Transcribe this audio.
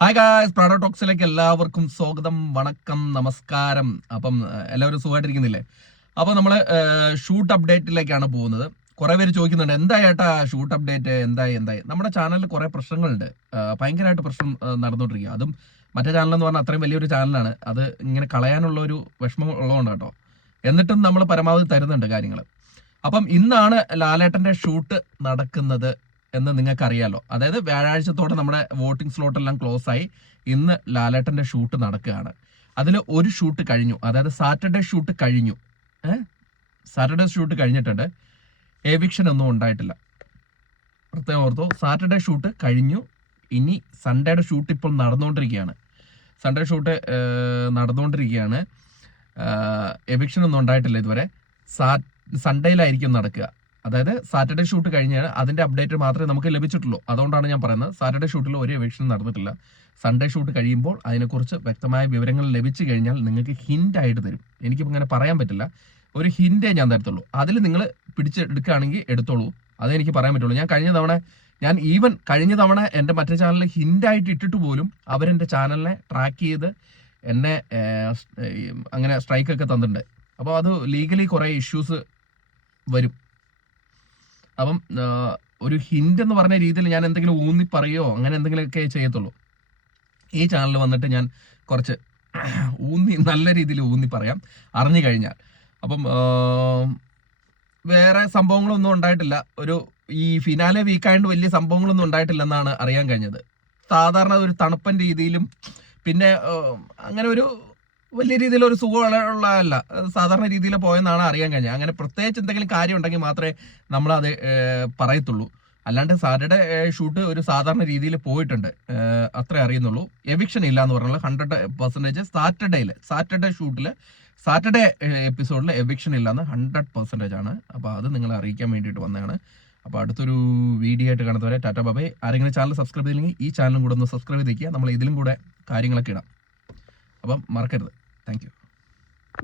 Hi guys, Prado ടോക്സിലേക്ക് എല്ലാവർക്കും സ്വാഗതം, വണക്കം, നമസ്കാരം. അപ്പം എല്ലാവരും സുഖമായിട്ടിരിക്കുന്നില്ലേ? അപ്പോൾ നമ്മൾ ഷൂട്ട് അപ്ഡേറ്റിലേക്കാണ് പോകുന്നത്. കുറേ പേര് ചോദിക്കുന്നുണ്ട്, എന്തായി ഏട്ടാ ഷൂട്ട് അപ്ഡേറ്റ്, എന്തായി. നമ്മുടെ ചാനലിൽ കുറേ പ്രശ്നങ്ങളുണ്ട്, ഭയങ്കരമായിട്ട് പ്രശ്നം നടന്നുകൊണ്ടിരിക്കുക. അതും മറ്റേ ചാനലെന്ന് പറഞ്ഞാൽ അത്രയും വലിയൊരു ചാനലാണ്. അത് ഇങ്ങനെ കളയാനുള്ള ഒരു വിഷമം ഉള്ളതുകൊണ്ട് കേട്ടോ. എന്നിട്ടും നമ്മൾ പരമാവധി തരുന്നുണ്ട് കാര്യങ്ങൾ. അപ്പം ഇന്നാണ് ലാലേട്ടൻ്റെ ഷൂട്ട് നടക്കുന്നത് എന്ന് നിങ്ങൾക്ക് അറിയാലോ. അതായത് വ്യാഴാഴ്ചത്തോടെ നമ്മുടെ വോട്ടിംഗ് സ്ലോട്ടെല്ലാം ക്ലോസ് ആയി. ഇന്ന് ലാലേട്ടൻ്റെ ഷൂട്ട് നടക്കുകയാണ്. അതിൽ ഒരു ഷൂട്ട് കഴിഞ്ഞു, അതായത് സാറ്റർഡേ ഷൂട്ട് കഴിഞ്ഞു. സാറ്റർഡേ ഷൂട്ട് കഴിഞ്ഞിട്ടുണ്ട്, എവിക്ഷൻ ഒന്നും ഉണ്ടായിട്ടില്ല. പ്രത്യേകം ഓർത്തോ, സാറ്റർഡേ ഷൂട്ട് കഴിഞ്ഞു. ഇനി സൺഡേയുടെ ഷൂട്ട് ഇപ്പോൾ നടന്നുകൊണ്ടിരിക്കുകയാണ്. സൺഡേ ഷൂട്ട് നടന്നുകൊണ്ടിരിക്കുകയാണ്. എവിക്ഷൻ ഒന്നും ഉണ്ടായിട്ടില്ല ഇതുവരെ. സൺഡേയിലായിരിക്കും നടക്കുക. അതായത് സാറ്റർഡേ ഷൂട്ട് കഴിഞ്ഞാൽ അതിന്റെ അപ്ഡേറ്റ് മാത്രമേ നമുക്ക് ലഭിച്ചിട്ടുള്ളൂ. അതുകൊണ്ടാണ് ഞാൻ പറയുന്നത്, സാറ്റർഡേ ഷൂട്ടിൽ ഒരു എവിക്ഷൻ നടന്നിട്ടില്ല. സൺഡേ ഷൂട്ട് കഴിയുമ്പോൾ അതിനെക്കുറിച്ച് വ്യക്തമായ വിവരങ്ങൾ ലഭിച്ചു കഴിഞ്ഞാൽ നിങ്ങൾക്ക് ഹിന്റ് ആയിട്ട് തരും. എനിക്കിപ്പോൾ അങ്ങനെ പറയാൻ പറ്റില്ല, ഒരു ഹിന്റേ ഞാൻ തരത്തുള്ളൂ. അതിൽ നിങ്ങൾ പിടിച്ചെടുക്കുകയാണെങ്കിൽ എടുത്തോളൂ, അതേ എനിക്ക് പറയാൻ പറ്റുള്ളൂ. ഞാൻ കഴിഞ്ഞ തവണ എൻ്റെ മറ്റേ ചാനലിൽ ഹിന്റായിട്ട് ഇട്ടിട്ട് പോലും അവരെൻ്റെ ചാനലിനെ ട്രാക്ക് ചെയ്ത് എന്നെ അങ്ങനെ സ്ട്രൈക്കൊക്കെ തന്നിട്ടുണ്ട്. അപ്പോൾ അത് ലീഗലി കുറേ ഇഷ്യൂസ് വരും. അപ്പം ഒരു ഹിന്റ് എന്ന് പറഞ്ഞ രീതിയിൽ ഞാൻ എന്തെങ്കിലും ഊന്നി പറയുകയോ അങ്ങനെ എന്തെങ്കിലുമൊക്കെ ചെയ്യത്തുള്ളൂ. ഈ ചാനലിൽ വന്നിട്ട് ഞാൻ കുറച്ച് നല്ല രീതിയിൽ ഊന്നി പറയാം, അറിഞ്ഞു കഴിഞ്ഞാൽ. അപ്പം വേറെ സംഭവങ്ങളൊന്നും ഉണ്ടായിട്ടില്ല. ഈ ഫിനാലെ വീക്കായതുകൊണ്ട് വലിയ സംഭവങ്ങളൊന്നും ഉണ്ടായിട്ടില്ലെന്നാണ് അറിയാൻ കഴിഞ്ഞത്. സാധാരണ ഒരു തണുപ്പൻ രീതിയിലും പിന്നെ അങ്ങനെ ഒരു വലിയ രീതിയിൽ ഒരു സുഖമുള്ളതല്ല, സാധാരണ രീതിയിൽ പോയെന്നാണ് അറിയാൻ കഴിഞ്ഞത്. അങ്ങനെ പ്രത്യേകിച്ച് എന്തെങ്കിലും കാര്യം ഉണ്ടെങ്കിൽ മാത്രമേ നമ്മളത് പറയത്തുള്ളൂ. അല്ലാണ്ട് സാറ്റർഡേ ഷൂട്ട് ഒരു സാധാരണ രീതിയിൽ പോയിട്ടുണ്ട്, അത്രേ അറിയുന്നുള്ളൂ. എവിക്ഷൻ ഇല്ല എന്ന് പറഞ്ഞാൽ 100% സാറ്റർഡേ ഷൂട്ടിൽ സാറ്റർഡേ എപ്പിസോഡിൽ എവിക്ഷൻ ഇല്ലാന്ന് 100% ആണ്. അപ്പോൾ അത് നിങ്ങളെ അറിയിക്കാൻ വേണ്ടിയിട്ട് വന്നതാണ്. അപ്പോൾ അടുത്തൊരു വീഡിയോ ആയിട്ട് കാണുന്നവരെ ടാറ്റ ബൈ. ആരെങ്കിലും ചാനൽ സബ്സ്ക്രൈബ് ചെയ്തില്ലെങ്കിൽ ഈ ചാനലും കൂടെ ഒന്ന് സബ്സ്ക്രൈബ് ചെയ്തിരിക്കുക. നമ്മൾ ഇതിലും കൂടെ കാര്യങ്ങളൊക്കെ ഇടാം, അപ്പം മറക്കരുത്. Thank you.